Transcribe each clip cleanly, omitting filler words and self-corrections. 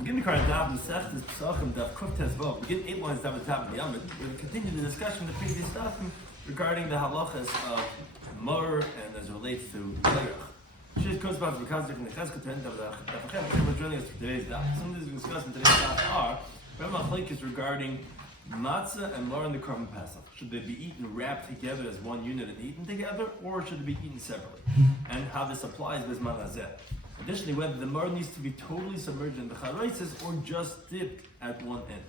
Begin the current Daf Yomi Pesachim Daf. Begin 8 lines down the top of the Yomid. We're going to continue the discussion of the previous Daf regarding the halachas of Mor and as it relates to Leirach. She goes back to the Kazik and the Chazka to end of the Daf. We're joining us for today's Daf. Some of these discussed in today's Daf are Rabbi Shloimy regarding matzah and Mor and the Korban Pesach. Should they be eaten wrapped together as one unit and eaten together, or should they be eaten separately? And how this applies with Manazeh. Additionally, whether the Mor needs to be totally submerged in the charaisis or just dipped at one end.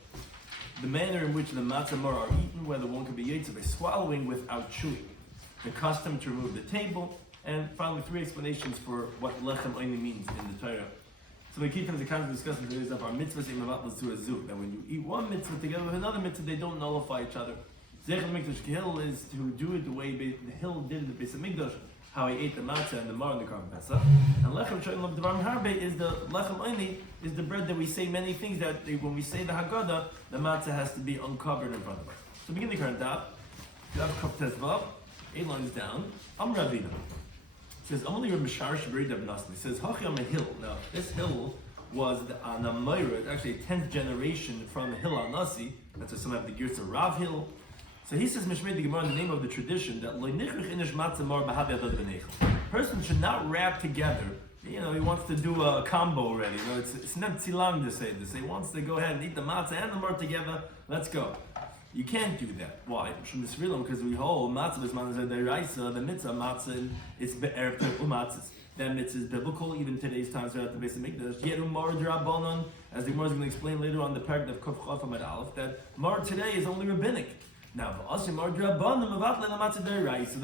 The manner in which the matzah and Mor are eaten, whether one can be yetzer by swallowing without chewing. The custom to remove the table, and finally 3 explanations for what lechem only means in the Torah. So we keep them the kind of discussion today of our mitzvahs that when you eat one mitzvah together with another mitzvah, they don't nullify each other. Zechel Mikdash Hill is to do it the way the Hill did in the Beis Hamikdash, how he ate the matzah and the Mor and the Korban Pesach. And lechem shoyim l'dvarim harbe is the lechem only is the bread that we say many things that when we say the Haggadah, the matzah has to be uncovered in front of us. So begin the current Daf. Daf Kaf Tezvav, 8 lines down. Ravina. It says only Rabbi Shloimy Schwartzberg Nasli. It says Hachi on a hill. Now this hill was on a Meira, it's actually a 10th generation from the hill al Nasi. That's why some have the Girsa Rav Hill. So he says, Mishmei the Gemara, in the name of the tradition, that person should not wrap together. You know, he wants to do a combo already. You know, it's not tzilang to say this. He wants to go ahead and eat the matzah and the Mor together. Let's go. You can't do that. Why? Because we hold matzah is manazeh deraisa, the mitzvah matzah is be'erev tekel matzahs. That mitzvah is biblical, even today's times we're at the Beis Hamikdash. Yeru Mor d'Rabbanan, as the Gemara is going to explain later on the parak of Kuf Chaf Amud Aleph, that Mor today is only rabbinic. Now, so the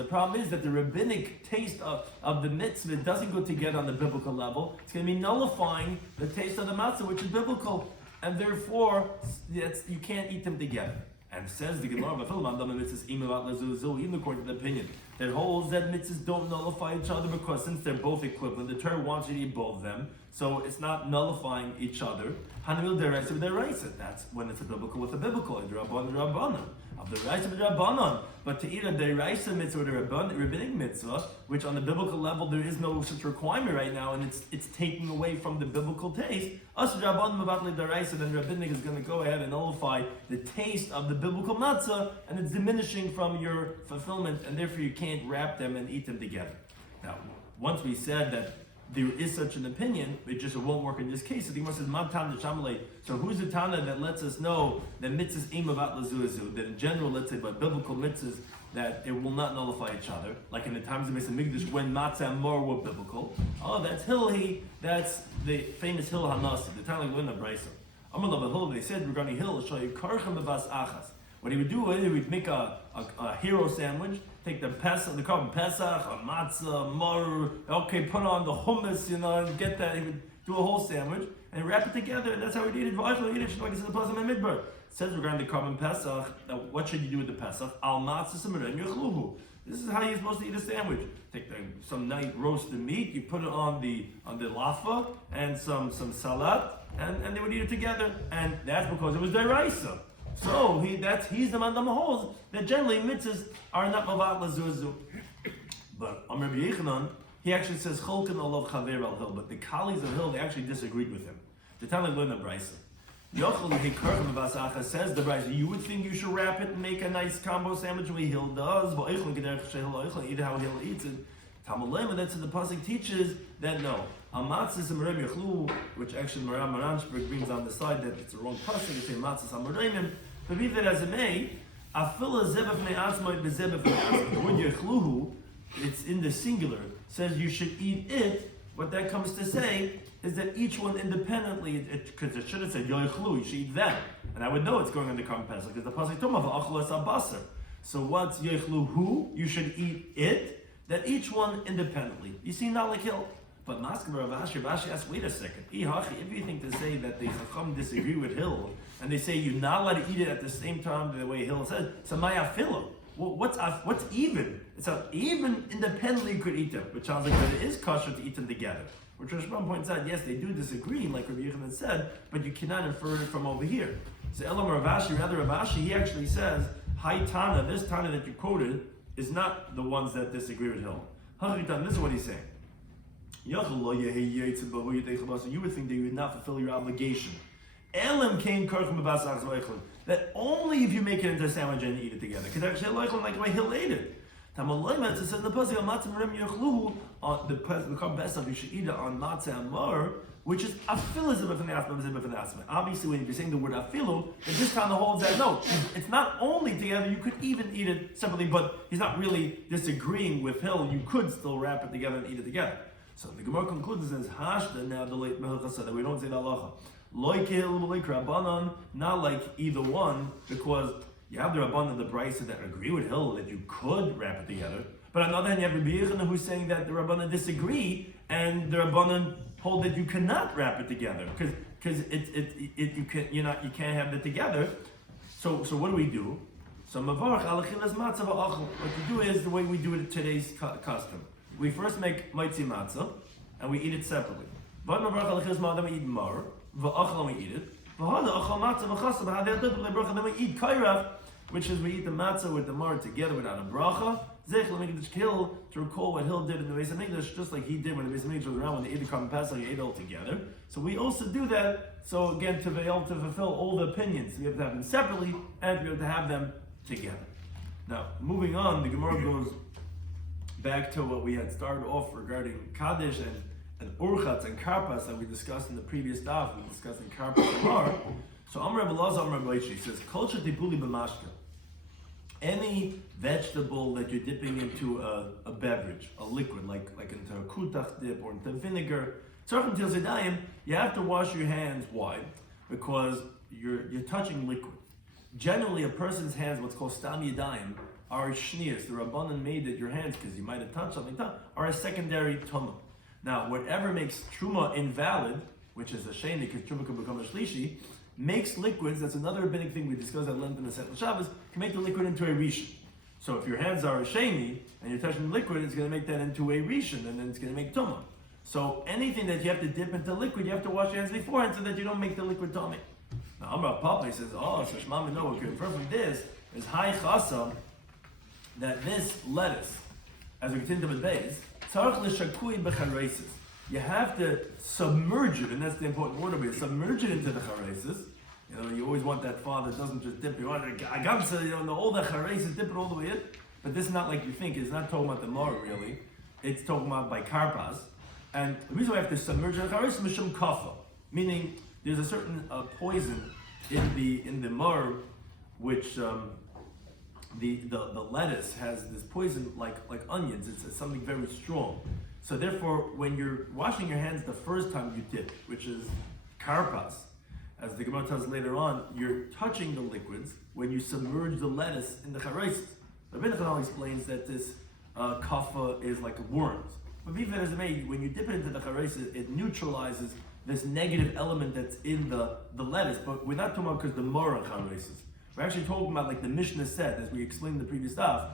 problem is that the rabbinic taste of the mitzvah doesn't go together on the biblical level. It's going to be nullifying the taste of the matzah, which is biblical, and therefore you can't eat them together. And says the Gemara, even according to the opinion that holds that mitzvahs don't nullify each other because since they're both equivalent, the Torah wants you to eat both of them, so it's not nullifying each other. That's when it's a biblical with a biblical, of the rice of the Rabbanon. But to eat a deraisa mitzvah or the rabbinic mitzvah, which on the biblical level there is no such requirement right now, and it's taking away from the biblical taste, us Rabbanon mavatli deraisa, then rabbinic is going to go ahead and nullify the taste of the biblical matzah, and it's diminishing from your fulfillment, and therefore you can't wrap them and eat them together. Now, once we said that there is such an opinion, it won't work in this case. So the Gemara says, "Matam Shamalei." So who's the Tana that lets us know that mitzvahs imavat lazuazu? That in general, let's say by biblical mitzvahs, that it will not nullify each other. Like in the times of Beis Hamikdash when matzah and Mor were biblical. Oh, that's Hilhi. That's the famous Hill Hanasi. The Tana like Lina Brisa. Amalava Hill. They said regarding Hill, show you karchem bevas achas. What he would do is he would make a hero sandwich, take the Pesach, the Korban Pesach, a matzah, Mor, okay, put on the hummus, and get that. He would do a whole sandwich and wrap it together, and that's how he did it. Like I said, the Pesach Midbar. It says regarding the Korban Pesach, what should you do with the Pesach? Al matzah samarim yachluhu. This is how you're supposed to eat a sandwich. Take some nice roasted meat, you put it on the lafa, and some salat, and they would eat it together. And that's because it was deraisa. So he's the man that holds that generally mitzvahs are not mavat lazuzu. But Rabbi Yechanan, he actually says cholkan olav chaver al Hill, but the colleagues of Hill, they actually disagreed with him. The Tana learned the Brisa. Yochel hekarchem b'vasacha, says the Brisa, you would think you should wrap it and make a nice combo sandwich the way Hill does, but eat how Hill eats it. Tamalema, that's what the pasuk teaches that no. Amatzis amarim yachlu, which actually Maranshberg brings on the side that it's the wrong pasuk. It's a matzis amarim. But be that as it may, afila zebef me'atzmai bezebef me'atzmai. The word yachluhu, it's in the singular, says you should eat it. What that comes to say is that each one independently, because it should have said yochlu, you should eat them. And I would know it's going on the Korban Pesach because the pasuk talks about achlas abasar. So what's yochluhu? You should eat it. That each one independently. You see, not like Hill. But Maskar Rav Ashi asks, wait a second. If you think to say that the Chacham disagree with Hill, and they say you're not allowed to eat it at the same time the way Hill says, so Maya Philo. What's even? It's even independently you could eat them, which sounds like that it is kosher to eat them together. Which Rashban points out, yes, they do disagree, like Rabbi Yechanan said, but you cannot infer it from over here. So Elam Rav Ashi, he actually says, Hai Tana, this Tana that you quoted, is not the ones that disagree with Hill. This is what he's saying. You would think that you would not fulfill your obligation. That only if you make it into a sandwich and eat it together. Because actually, like the way Hill ate it. It says in the pasuk, the Korban Pesach you should eat it on matzah and mar, which is afilu. Obviously, when you're saying the word afilu, it just kind of holds that note. It's not only together; you could even eat it separately. But he's not really disagreeing with Hill. You could still wrap it together and eat it together. So the Gemara concludes and says, "Hashda now the late Mechilchasa that we don't say the halacha. Loik Hill, loik Rabbanon, not like either one, because you have the Rabbanon, the Brisa that agree with Hill that you could wrap it together. But on the other hand, you have Rabbi Yochanan who's saying that the Rabbanon disagree, and the Rabbanon hold that you cannot wrap it together because you can't have it together. So what do? So mavarach alachilas matzah va'achal. What you do is the way we do it in today's custom. We first make maitzi matzah and we eat it separately. But mavarach alachilas matzah, then we eat mar va'achal and we eat it. V'hada achal matzah v'chasa v'hada then we eat kairav, which is we eat the matzah with the mar together without a bracha. Zech l'mikdash kill to recall what Hill did in the Beis Hamikdash, just like he did when the Beis Hamikdash was around when they ate the Korban Pesach, he ate all together. So we also do that. So again, to be able to fulfill all the opinions, we have to have them separately and to be able to have them together. Now, moving on, the Gemara goes back to what we had started off regarding Kaddish and Urchatz and Karpas that we discussed in the previous daf. We discussed in Karpas and Mar. So Amr Rabbi Elazar, Amr Rabbi Shloimy says, Kol shetibuli b'mashka. Any vegetable that you're dipping into a beverage, a liquid, like into a kutach dip or into vinegar, you have to wash your hands. Why? Because you're touching liquid. Generally, a person's hands, what's called stam yadayim, are shnias. The Rabbanan made that your hands, because you might have touched something, are a secondary tumah. Now, whatever makes truma invalid, which is a sheni, because truma can become a shlishi, makes liquids, that's another rabbinic thing we discussed at length in the Sefet Shabbos, can make the liquid into a rishon. So if your hands are a sheni and you're touching the liquid, it's going to make that into a rishon, and then it's going to make tumah. So anything that you have to dip into liquid, you have to wash your hands beforehand so that you don't make the liquid tummy. Now Amar Papa says, so Shema Mino, what can infer from this is high chasa, that this lettuce, as we continue with base, tzarich l'shakui b'chareisis. You have to submerge it, and that's the important word of it. Submerge it into the charesis. You always want that father that doesn't just dip. You want all the charesis, dip it all the way in. But this is not like you think. It's not talking about the mar really. It's talking about by karpas. And the reason why you have to submerge the charesis is mishum kafa, meaning there's a certain poison in the mar, which the lettuce has this poison like onions. It's something very strong. So therefore, when you're washing your hands the first time you dip, which is karpas, as the Gemara tells later on, you're touching the liquids when you submerge the lettuce in the chareisis. Rabbi Yochanan explains that this kafa is like worms. But even as it may, when you dip it into the chareisis, it neutralizes this negative element that's in the lettuce. But we're not talking about because the mora chareisis. We're actually talking about like the Mishnah said, as we explained in the previous daf.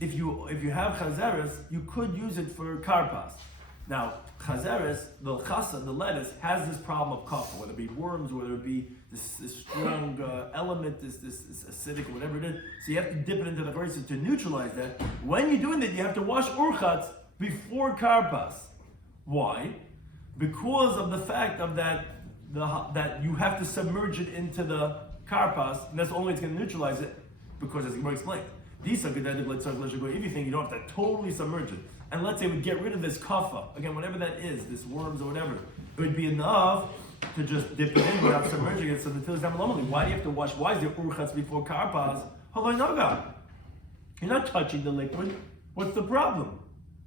If you have chazeres, you could use it for karpas. Now, chazeres, the chasa, the lettuce, has this problem of kafa, whether it be worms, whether it be this strong element, this acidic, or whatever it is. So you have to dip it into the chareisis to neutralize that. When you're doing that, you have to wash urchatz before karpas. Why? Because of the fact of that you have to submerge it into the karpas, and that's the only way it's going to neutralize it, because as Gemara explained, these are good if you think you don't have to totally submerge it. And let's say we get rid of this kafa, again, whatever that is, this worms or whatever, it would be enough to just dip it in without submerging it. So the till is why do you have to wash? Why is there urchatz before karpas? You're not touching the liquid. What's the problem?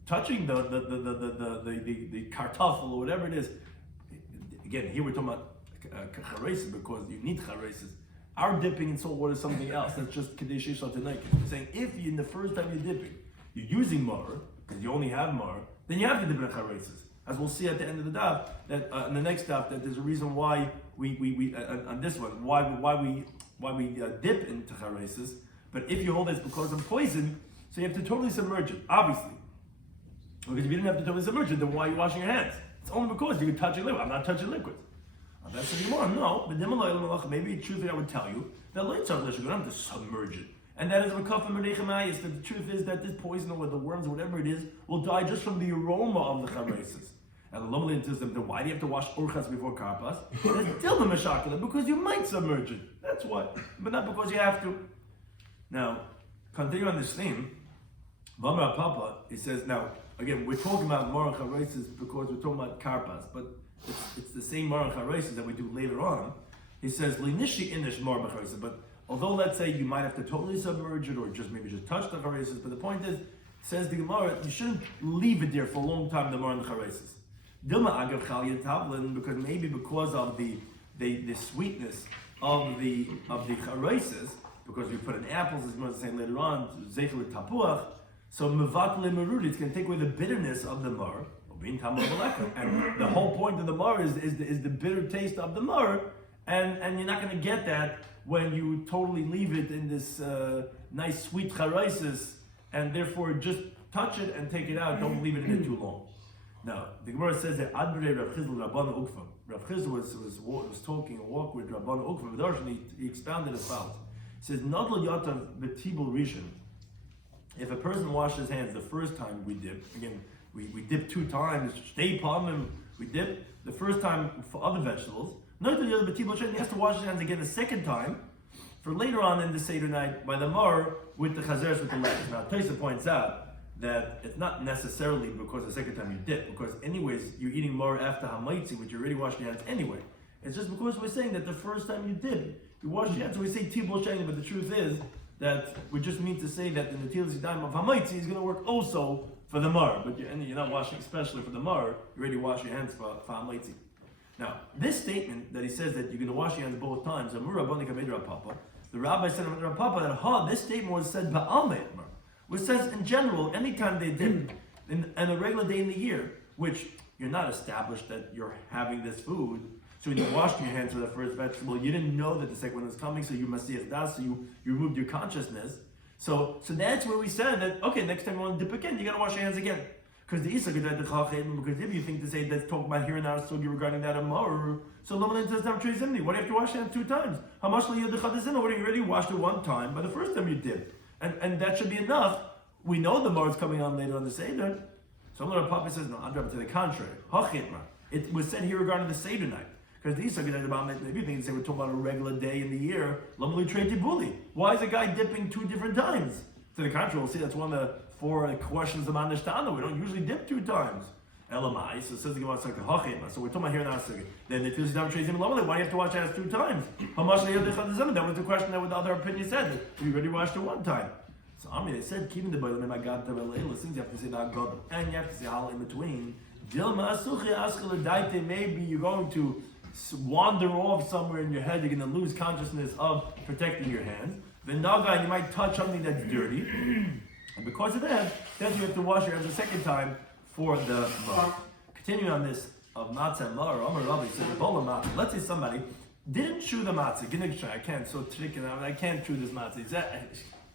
Touching the kartafel or whatever it is. Again, here we're talking about charesis because you need charesis. Our dipping in salt water is something else. That's just kadesh shishal tonight. We're saying if in the first time you're dipping, you're using mar because you only have mar, then you have to dip in charesis. As we'll see at the end of the daf, that in the next daf, that there's a reason why we on this one why we dip into charesis. But if you hold it's because of poison, so you have to totally submerge it. Obviously, because if you didn't have to totally submerge it, then why are you washing your hands? It's only because you're touching liquid. I'm not touching liquids. That's the Gemara. No, but maybe truthfully I would tell you that you don't have to submerge it. And that is a kafah merechamayis, that the truth is that this poison or the worms, whatever it is, will die just from the aroma of the charesis. And the Lomlin tells them, then why do you have to wash urchas before karpas? There's dilma meshakala, because you might submerge it. That's why, but not because you have to. Now, continue on this theme. Vamra Papa, he says, now, again, we're talking about Marach HaRaises because we're talking about karpas, but it's the same Marach HaRaises that we do later on. He says, Linishi Inish Marach HaRaises, but although let's say you might have to totally submerge it or maybe just touch the HaRaises, but the point is, says the Gemara, you shouldn't leave it there for a long time, the Marach HaRaises. Dilma Agav Chalya Tavlin, because maybe because of the sweetness of the HaRaises, because we put in apples, as we're saying later on, Zeichel Tapuach, so Mevatle Merudi, it's going to take away the bitterness of the mar, and the whole point of the mar is the bitter taste of the mar, and you're not going to get that when you totally leave it in this nice sweet charaisis, and therefore just touch it and take it out. Don't leave it in it too long. Now the Gemara says that Adbere Rav Chizl Rabbanu Ukva. Rav Chizl was talking a walk with Rabbanu Ukva. He expounded as follows. He says Nadal Yatav Betibul Rishon. If a person washes his hands the first time we dip, again, we dip 2 times, stay palm, we dip the first time for other vegetables. He has to wash his hands again the second time for later on in the Seder night by the mar with the chazeres with the legs. Now Taisa points out that it's not necessarily because the second time you dip, because anyways you're eating mar after hamaitzi, which you already washed your hands anyway. It's just because we're saying that the first time you dip, you wash your hands. So we say tibul sheni, but the truth is that we just mean to say that the netilas yadayim of hamaitzi is going to work also for the mar, but you're not washing especially for the mar. You already wash your hands for hamaitzi. Now, this statement that he says that you're going to wash your hands both times, the rabbi said to Rav Papa that this statement was said ba'al me'etmar, which says in general, anytime they dip in a regular day in the year, which you're not established that you're having this food, so when you washed your hands for the first vegetable, you didn't know that the second one was coming, so you must see it das, so you removed your consciousness. So that's where we said that, okay, next time you want to dip again, you got to wash your hands again. Because the Isa because if you think to say let's talk about here and now sugi regarding that amar, so Lamanin says what do you have to wash your hands 2 times? How much what do you already washed it 1 time by the first time you did? And that should be enough. We know the mar is coming on later on the Seder. So Rav Papa says, no, I'll drop it to the contrary. It was said here regarding the Seder night. Because the Isa if you think to say we're talking about a regular day in the year, Lamali Trei Tibuli. Why is a guy dipping 2 different times? To the contrary, we'll see that's one of the 4 questions of Manashtana. We don't usually dip 2 times. Elamai, so it says the Gemara, so we're talking about here now. Then it feels down trades him. Why do you have to wash your hands 2 times? How much that was the question that the other opinion said. We already washed it 1 time. So they said keeping the Bailam I got the Relayla, you have to say that God and you have to say Hal in between. Maybe you're going to wander off somewhere in your head, you're going to lose consciousness of protecting your hands. The naga, you might touch something that's dirty, and because of that, then you have to wash your hands a second time for the mar. Continuing on this of matzah and mar, Amar Rabbi said the bowl of matzah. Let's say somebody didn't chew the matzah. I can't so tricky. I can't chew this matzah.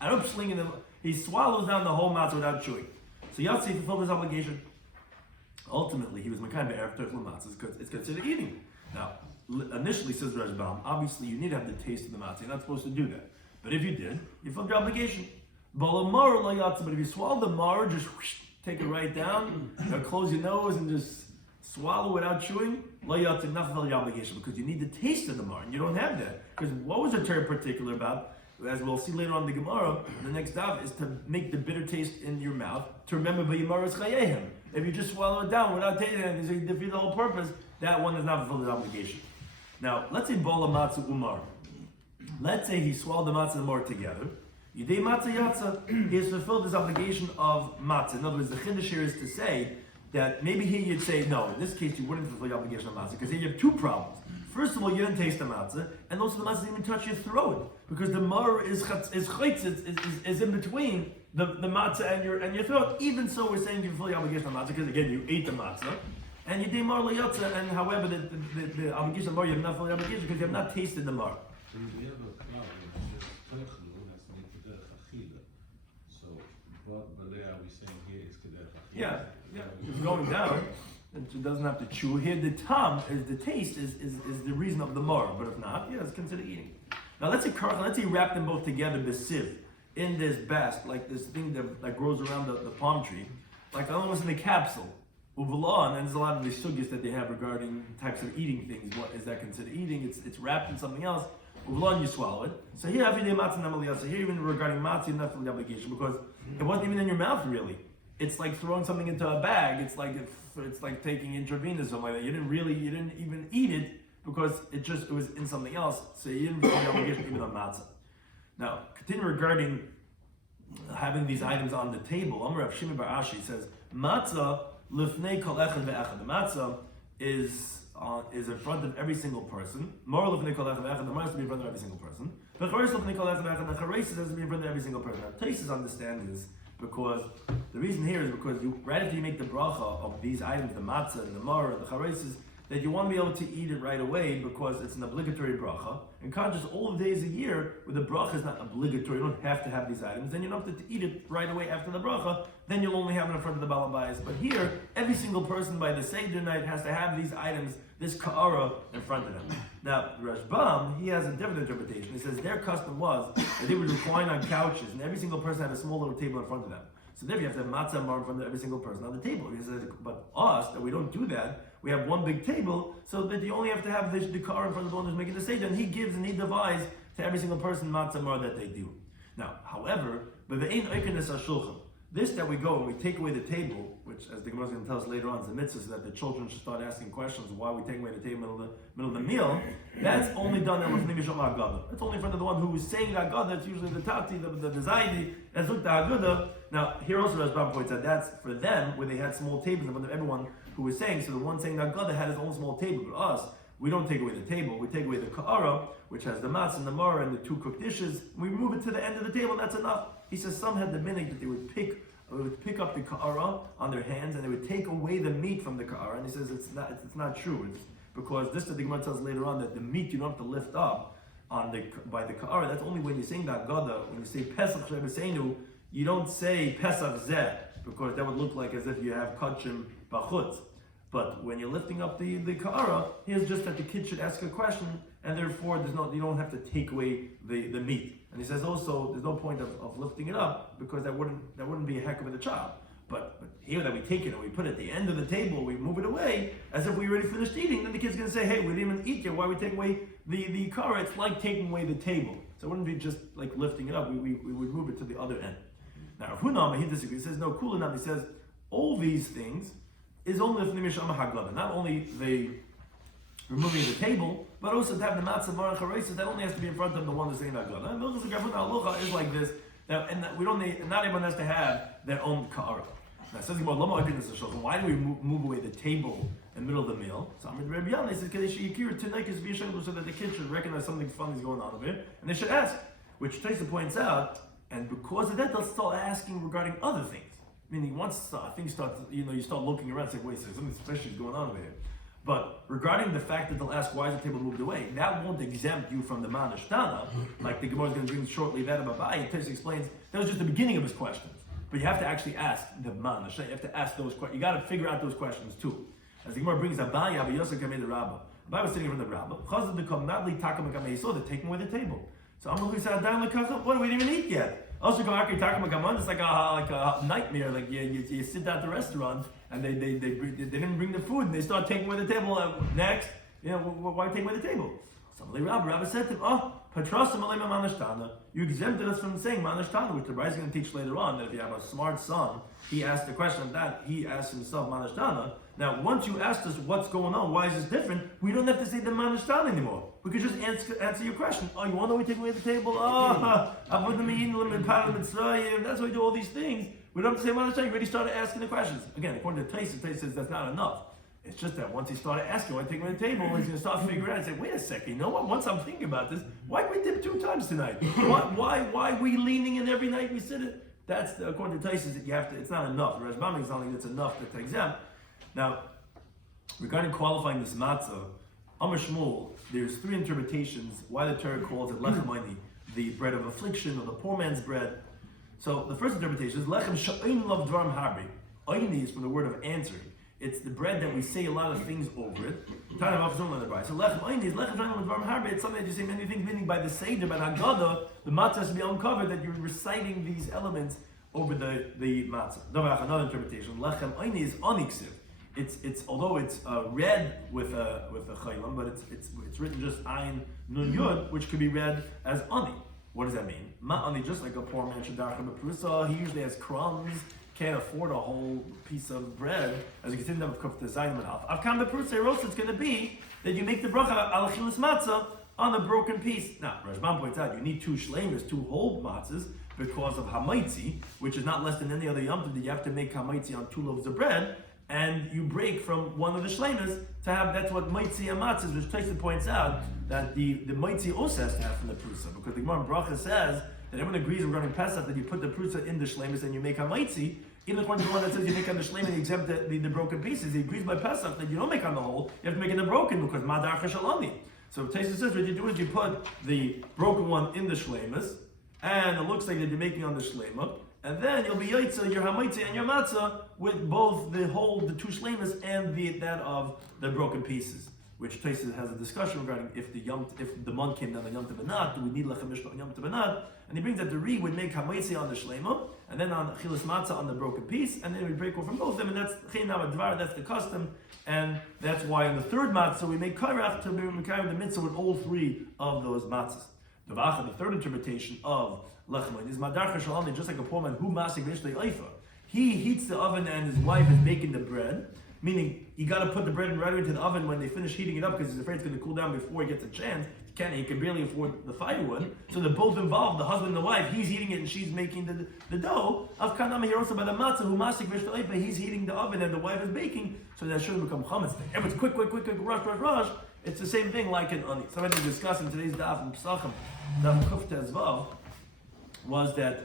I don't sling in them. He swallows down the whole matzah without chewing. So Yatsi fulfilled his obligation. Ultimately, he was Makayim be'erev tochel matzah because it's considered eating. Now, initially says Rashbam, obviously you need to have the taste of the matzah. You're not supposed to do that. But if you did, you fulfilled your obligation. But if you swallow the mar, just take it right down, close your nose and just swallow without chewing, not fulfill your obligation because you need the taste of the mar, and you don't have that. Because what was the Torah particular about? As we'll see later on in the Gemara, the next daf is to make the bitter taste in your mouth, to remember V'yimaras Chayehim. If you just swallow it down without tasting it, and you defeat the whole purpose, that one is not fulfilled his obligation. Now, let's say Bola Matzah Umar. Let's say he swallowed the matzah and mar together. Yidei matzah yatza, he has fulfilled his obligation of matzah. In other words, the chiddush here is to say that maybe here you'd say, no, in this case you wouldn't fulfill your obligation of matzah, because here you have 2 problems. First of all, you didn't taste the matzah, and also the matzah didn't even touch your throat, because the mar is in between the matzah and your throat. Even so, we're saying you fulfill your obligation of matzah, because again, you ate the matzah, and you did mar liyatza, and however, the obligation of mar, you have not fulfilled the obligation, because you have not tasted the mar. Yeah, it's going down. It doesn't have to chew. Here, the tam is the taste is the reason of the mar. But if not, yeah, it's considered eating. Now let's say wrap them both together, the sieve, in this basket, like this thing that grows around the palm tree, like almost in the capsule. Uvla, and there's a lot of the sugis that they have regarding types of eating things. What is that considered eating? It's wrapped in something else. Uvla, and you swallow it. So here, every day matzah namaliyah. So here, even regarding matzah, not from the obligation because it wasn't even in your mouth really. It's like throwing something into a bag. It's like taking intravenous or something like that. You didn't even eat it because it was in something else. So you didn't fulfill the obligation even on matzah. Now, continue regarding having these items on the table. Amar Rav Shimon bar Ashi says matzah lifnei kol echad ve'echad. The matzah is in front of every single person. More lifnei kol echad ve'echad. The matzah has to be in front of every single person. The chareis lifnei kol echad ve'echad. The chareis has to be in front of every single person. Now, Taisus understand this because the reason here is because right after you make the bracha of these items, the matzah and the mar and the chareis, that you want to be able to eat it right away because it's an obligatory bracha. And conscious all the days a year where the bracha is not obligatory, you don't have to have these items, then you don't have to eat it right away after the bracha, then you'll only have it in front of the balabayas. But here, every single person by the Seder night has to have these items, this ka'ara, in front of them. Now, Rashbam, he has a different interpretation. He says their custom was that they would recline on couches and every single person had a small little table in front of them. So therefore you have to have matzah and mar in front of every single person on the table. He says, but us, that we don't do that, we have one big table, so that you only have to have the car in front of the one who's making the seder, and he gives and he divides to every single person matzah mar that they do. Now, however, but the ain't oikenes shulchan. This that we go and we take away the table, which as the Gemara is going to tell us later on is the mitzvah, so that the children should start asking questions why we take away the table in the middle of the meal. That's only done in the Haggadah. That's only in front of the one who is saying the Haggadah. It's usually the Tati, the Zaidi, that's the Haggadah. Now here also Rashbam points out that's for them where they had small tables in front of everyone who was saying. So the one saying the Haggadah had his own small table. But us, we don't take away the table. We take away the ka'ara, which has the matzah and the mar and the two cooked dishes. We move it to the end of the table, and that's enough. He says some had the minhag that they would pick up the ka'ara on their hands and they would take away the meat from the ka'ara. And he says it's not true. It's because this that the Gemara tells later on that the meat you don't have to lift up by the ka'ara. That's only when you sing that Haggadah. When you say Pesach Shebeseinu, you don't say Pesach Zeh because that would look like as if you have kachim bachutz. But when you're lifting up the ka'ara, here's just that the kid should ask a question, and therefore you don't have to take away the meat. And he says also there's no point of lifting it up because that wouldn't be a heck of a child. But here that we take it and we put it at the end of the table, we move it away as if we already finished eating. Then the kid's gonna say, "Hey, we didn't even eat yet. Why are we taking away the ka'ara?" It's like taking away the table. So it wouldn't be just like lifting it up. We would move it to the other end. Now Rav Huna, he disagrees. He says no. Kulanam. He says all these things is only if Nimisham Haggadah. Not only the removing the table, but also to have the matzah mar and chareis, that only has to be in front of the one that's saying Haggadah. And the halacha is like this. Now, and we don't need, not everyone has to have their own ka'ara. Now, it says why do we move away the table in the middle of the meal? So Rabbi Yana says so that the kids should recognize something funny is going on over here, and they should ask, which Taisa points out, and because of that, they'll start asking regarding other things. Meaning, once things start, you start looking around, and say, wait, so something special is going on over here. But regarding the fact that they'll ask why is the table moved away, that won't exempt you from the manashtana, like the Gemara is going to bring shortly. That Ababai Taisa explains that was just the beginning of his questions. But you have to actually ask the manash. You have to ask those questions. You got to figure out those questions too. As the Gemara brings Abaye, Abba Yosef came in the Rabbah. Abaye was sitting in front of the Rabbah. Chazad to come, not leave Takam Kameh. He saw they're taking away the table. So I'm going to say, what? We didn't even eat yet. Also, it's like a nightmare. Like you sit down at the restaurant and they didn't bring the food and they start taking away the table. Next, why take away the table? So the Rabbi said to him, Patrasim Alema Manashtana, you exempted us from saying Manashtana, which the Rabbi is going to teach later on, that if you have a smart son, he asked the question of that, he asked himself Manashtana. Now, once you asked us what's going on, why is this different, we don't have to say the Manashtana anymore. We could just answer your question. Oh, you want to know we take away the table? That's why we do all these things. We don't have to say Manashtana, you already started asking the questions. Again, according to Taisa, Taisa says that's not enough. It's just that once he started asking, why take away the table, he's going to start figuring out and say, wait a second, you know what? Once I'm thinking about this, why did we dip 2 times tonight? Why are we leaning in every night we sit it? That's according to Taisa that you have to. It's not enough. Rashbam is telling it's enough to exempt. Now, regarding qualifying this matzah, Amar Shmuel, there's 3 interpretations why the Torah calls it lechem oini, the bread of affliction or the poor man's bread. So the first interpretation is lechem sha'oin lav dvarim harbi. Oini is from the word of answering. It's the bread that we say a lot of things over it. So lechem oini is lechem sha'oin lav dvarim harbi. It's something that you say many things, meaning by the Seder, by the Haggadah, the matzah has to be uncovered, that you're reciting these elements over the matzah. Another interpretation, lechem oini is oniksiv. it's although it's read with a chaylam, but it's written just ayin nun yud, which could be read as ani. What does that mean? Ma ani, just like a poor man shadachar b'prusa, he usually has crumbs, can't afford a whole piece of bread, as you can see in the kuf design and half. Avkam b'prusa roast, it's going to be that you make the bracha al chilas matzah on a broken piece. Now, Rashban points out you need 2 shleimus, 2 whole matzahs, because of hamaitzi, which is not less than any other yom tov, that you have to make hamaitzi on 2 loaves of bread, and you break from one of the shleimus to have, that's what maitzi and matzahs, which Tyson points out, that the maitzi also has to have from the prusa, because the Gemara in Bracha says that everyone agrees regarding Pesach that you put the prusa in the shleimus and you make hamaitzi, even according to the one that says you make on the shleimus and you exempt the broken pieces. He agrees by Pesach that you don't make on the whole, you have to make it in the broken, because madar shalani. So Tyson says what you do is you put the broken one in the shleimus, and it looks like that you're making on the shleima, and then you'll be yaitza, your hamaitzi and your matzah with both the 2 shleimas and that of the broken pieces. Which Tosfos has a discussion regarding if the month came down on Yom Tov or not, do we need lechem mishta on Yom Tov or not? And he brings that the Ri would make hamaitzi on the shleima, and then on chilas matzah on the broken piece, and then we break off from both of them, and that's chinav advar, that's the custom, and that's why in the 3rd matzah we make kairach to be the mitzvah with all 3 of those matzahs. The third interpretation of lechem is madar shalani, just like a poor man who masik v'ishtei oifa. He heats the oven and his wife is baking the bread, meaning you got to put the bread right into the oven when they finish heating it up because he's afraid it's going to cool down before he gets a chance. He can barely afford the firewood. So they're both involved, the husband and the wife. He's heating it and she's making the dough. Of kanam here also by the matzah who masik v'ishtei oifa. He's heating the oven and the wife is baking, so that shouldn't become chametz. If it's quick, rush. It's the same thing like an ani. Something to discuss in today's daf in Psachim, Daf Kuf Tezvav, was that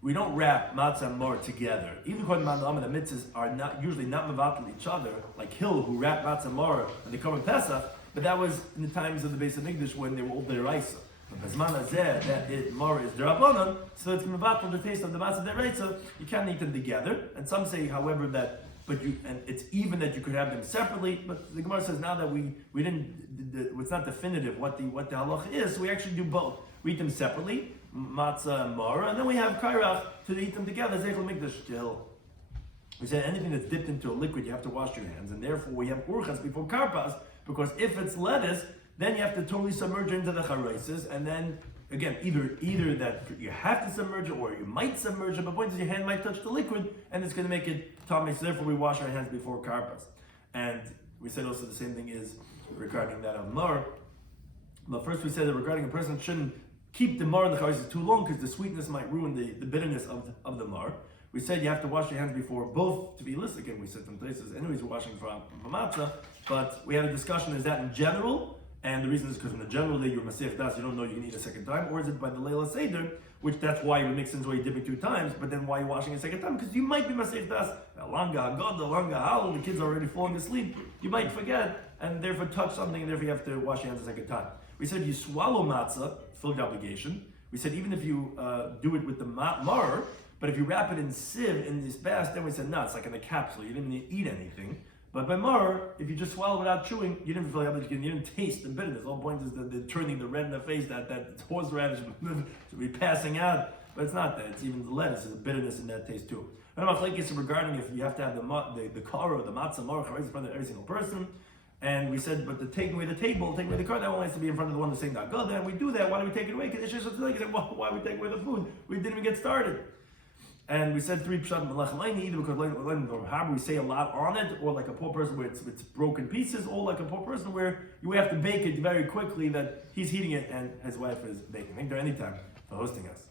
we don't wrap matzah and mar together. Even according to the mitzvahs are usually not mevatel each other, like Hill who wrap matzah and mar and they come in Pesach, but that was in the times of the Beis Hamikdash when they were all deraisa. But Bezman Hazeh, that mar is derabanan, so it's mevatel the taste of the matzah deraisa. You can't eat them together. And some say, however, that and it's even that you could have them separately. But the Gemara says now that we didn't, it's not definitive what the halacha is. So we actually do both. We eat them separately, matzah and mara, and then we have kairach to eat them together. Zeichel mikdash still. We said anything that's dipped into a liquid, you have to wash your hands, and therefore we have urchas before karpas, because if it's lettuce, then you have to totally submerge it into the charaises, and then again, either that you have to submerge it or you might submerge it, but the point is your hand might touch the liquid and it's going to make it tummy, so therefore we wash our hands before karpas. And we said also the same thing is regarding that of mar. But first we said that regarding a person shouldn't keep the mar in the charaises too long because the sweetness might ruin the bitterness of the mar. We said you have to wash your hands before both to be illicit. Again, we said some places, anyways, we're washing from matzah, but we had a discussion, is that in general? And the reason is because in the general day you're Masech Das, you don't know you can eat a second time, or is it by the Leila Seder, which that's why you make sense why you're dipping 2 times, but then why you're washing a second time? Because you might be Masech Das, Langa Hagod, Langa Hal, the kids are already falling asleep, you might forget, and therefore touch something, and therefore you have to wash your hands a second time. We said you swallow matzah, filled obligation. We said even if you do it with the mar, but if you wrap it in sieve, in this bass, then we said no, it's like in a capsule, you didn't even eat anything. But by mar, if you just swallow without chewing, you didn't feel like you didn't taste the bitterness. The whole point is that they're turning the red in the face, that horseradish should be passing out. But it's not that. It's even the lettuce, there's a bitterness in that taste too. Regarding if you have to have the car or the matzah mar in front of every single person. And we said, but taking away the car, that only has to be in front of the one that's saying that God. Then we do that. Why do we take it away? Because it's just like, why we take away the food? We didn't even get started. And we said 3 pshat melech either because we say a lot on it, or like a poor person where it's broken pieces, or like a poor person where you have to bake it very quickly that he's heating it and his wife is baking. Thank you anytime for hosting us.